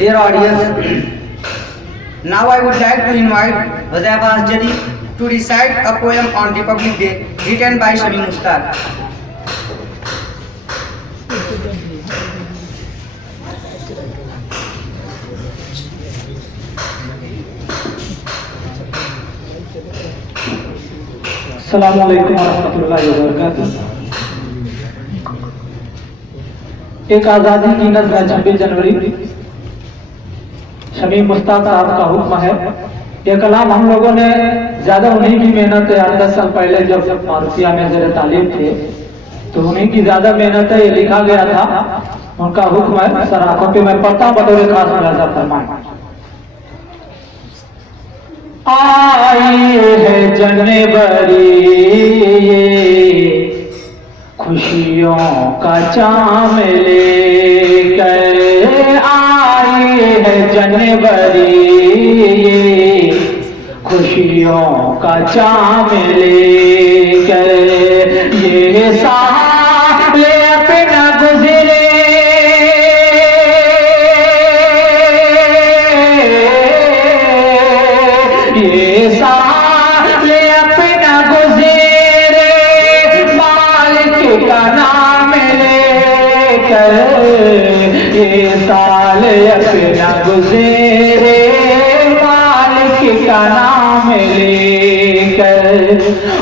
Dear audience, now I would like to invite Huzaifah Asjari to recite a poem on Republic Day written by Shamim Mustar. अस्सलामु अलैकुम वरहमतुल्लाहि वबरकातुहू। एक आज़ादी की नज़्म है 26 जनवरी, शमीम मुश्ताक साहब का हुक्म है। यह कलाम हम लोगों ने ज्यादा उन्हीं की मेहनत है। 8-10 साल पहले जब मारुतिया में ज़ेर तालीम थे तो उन्हीं की ज्यादा मेहनत है, ये लिखा गया था। उनका हुक्म है, सराफत पे मैं पढ़ता हूं, बतौर खास मुलाजा फरमाएं। आई है जनवरी खुशियों का चाम लेकर, आई है जनवरी खुशियों का चाम लेकर। ये साल अपना गुजरे ये साल अपना गुजरे मालिक का नाम लेकर। ये साल अपना गुजरे मालिक का नाम लेकर।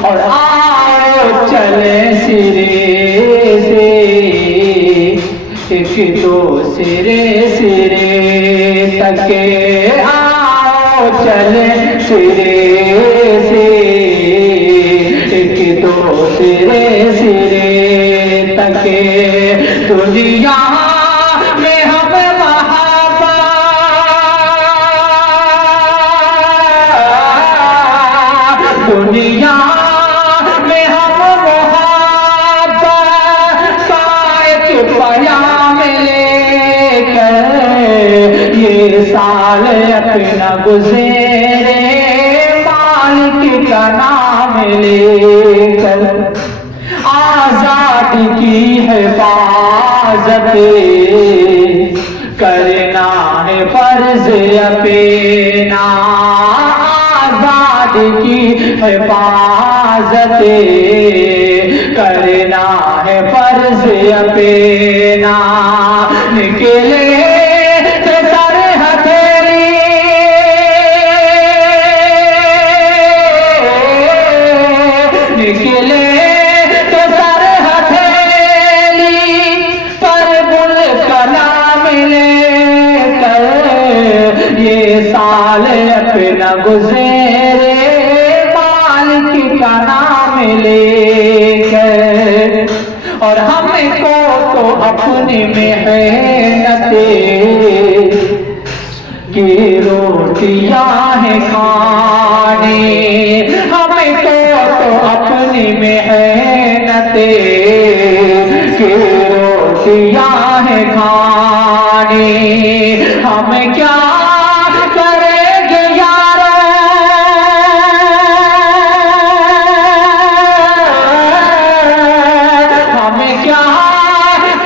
और आओ चले सिरे से एक तो सिरे तक, आओ चले सिरे से एक तो सिरे तक। दुनिया में हम महाबा दुनिया में हम महाबा एक पयाम लेकर। ये साल अपना गुज़रे मालिक का नाम लेकर। आजादी की हिफाजत करना है फर्ज अपना। आजादी की हिफाजत करना है फर्ज अपना। निकले निकले तो सर हथेली पर मुल्क का नाम लेकर। ये साल अपना गुज़रे मालिक का नाम लेकर। और हमको तो अपनी मेहनत की रोटियां हैं खाने। हमको तो अपनी मेहनत की रोटियां हैं खाने। हम क्या करेंगे यार, हम क्या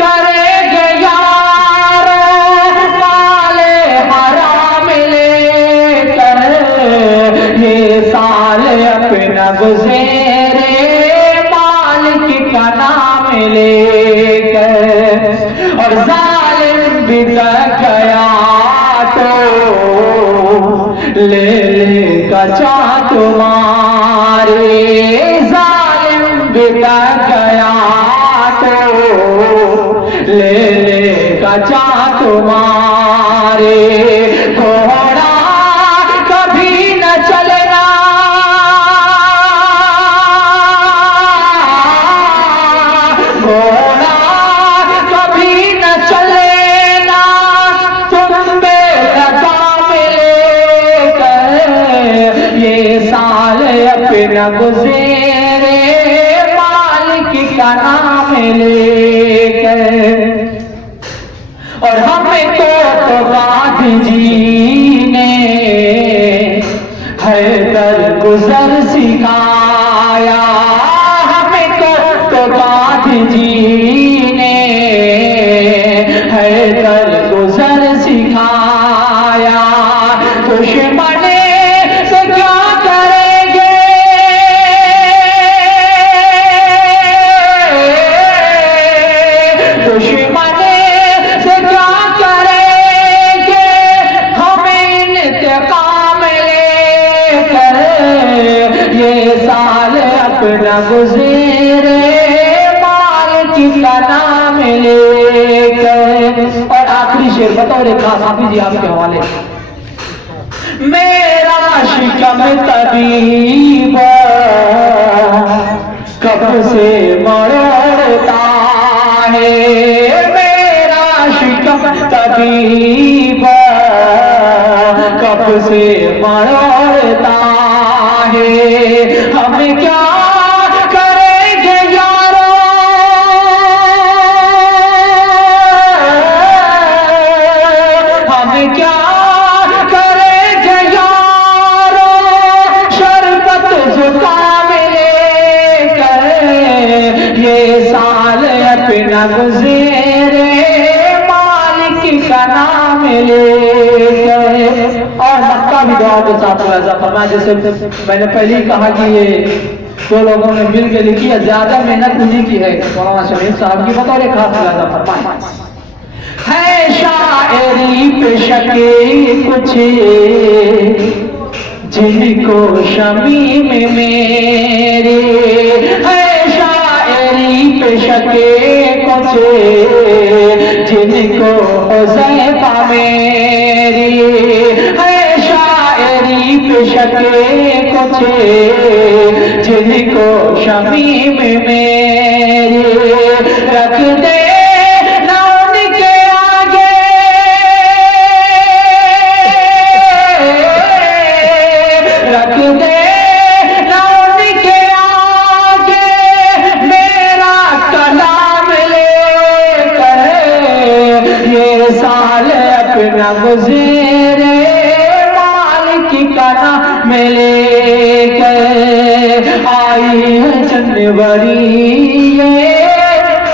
करेंगे यार माले हराम लेकर। ये साल अपना गुज़रे मालिक का नाम लेकर। और जालिम भी तक गया तो ले कचा तुम्हारे। जालिम भी तक गया तो ले कचा तुम्हारे। घोड़ा कभी न चलेगा घोड़ा कभी न चलेगा तुम बेलगाम लेकर। ये साल अपना गुज़रे मालिक का नाम लेकर। और हमको तो गांधी जी ने हैदर गुजर सिखाया। हमको तो गांधी जी ने हैदर गुजर सिखाया। का नाम लेकर। और आखिरी शेर बतौर खास हाफिज जी आपके हवाले, मेरा शिकम तबीब कब से मरोड़ता है, मेरा शिकम तबीब कब से मरोड़ता है। हमें क्या करेंगे यारो, हमें क्या करेंगे यारो, शरबत जुकाम लेकर ये साल अपना गुज़रे, मालिक का नाम लेकर। और मक्का भी दुआ के साथ वैसा फरमाया, जैसे मैंने पहले ही कहा कि ये दो लोगों ने मिल के लिखी है, ज्यादा मेहनत उन्हीं की है, मौलाना शमीम साहब की बतौर खास वैसा फरमाया है। शायरी पे शके कुछ जिनको शमीम मेरे, है शायरी पे शके कुछ जिनको हुज़ैफा मेरी, है शायरी पे शके कुछ जिनको शमीम मेरी। रख दे ना उनके आगे, रख दे ना उनके आगे, मेरा कलाम लेकर ये साल अपना गुज़रे, मालिक का नाम लेकर। आई है जनवरी ये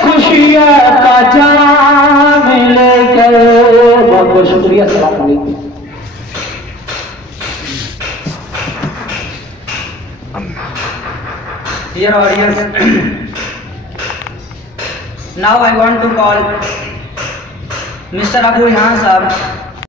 खुशियाँ का जाम लेकर। बहुत बहुत शुक्रिया, अस्सलाम वालेकुम। Dear audience, now I want to call Mr. Abu Rehan Sahab